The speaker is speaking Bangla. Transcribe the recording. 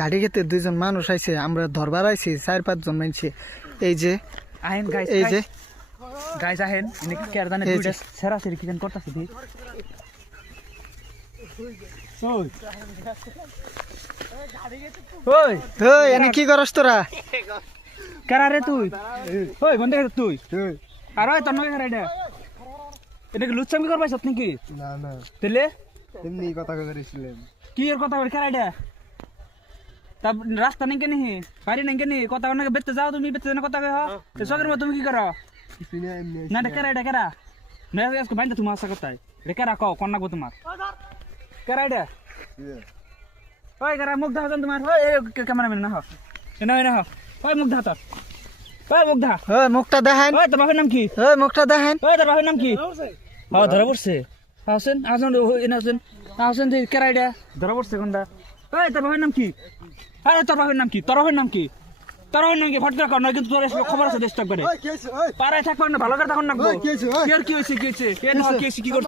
গাড়ি খেতে দুইজন মানুষ আইছে, আমরা ধরবার আইছি 4-5 জন মানছি। এই যে আহেন গাইস, এই যে গাইস আহেন ইনি কেরদানে এই দুইটা যে। সেরাসেরি কিছেন করতাছে দি ওই ওই ওই এনে কি করস তোরা? কারা রে তুই? ওই বন্ধ কর তুই। আর ওই তোর নগে কারাইডা এটা কি লুচ্চামি করবাইছ নাকি? না না তেলে এমনি কথা করেছিলেন। কি এর কথা বল কারাইডা? তা রাস্তা নেই কেনি বাড়ি নেই কেনি কথা অনেক বেতে যাও তুমি বেতে না কথা কই হ তো সগের মত তুমি কি করো? কিছু না এমনি না এটা কারাইডা কারা না আজকে বাইন্দা তুমি আশা করতাই এটা কারা কও কোন না গো তোমার কারাইডা ওই কারা মুখ দাও তোমার ওই ক্যামেরাম্যান না হ না না হ ওই মুখ দাও তোর ওই মুখ দাও ওই মুখটা দেখান, ওই তোর বাপের নাম কি? ওই মুখটা দেখান। ওই তোর বাপের নাম কি? হ্যাঁ ধরা পড়ছে আসেন আসেন আসেন আসেন যে কেরাইডা ধরা পড়ছে কোনটা? ওই তোর বাপের নাম কি? আরে তোর বাপের নাম কি? তোর বাপের নাম কি? তোর বাপের নাম কি? ফট করে কর না কিন্তু তোর খবর আছে দেশ থাকবে ওই কি হইছে? ওই পাড়ায় থাকবে না ভালো করে তখন নাকবো ওই কি হইছে? ওই কি হয়েছে কি হয়েছে কি করছে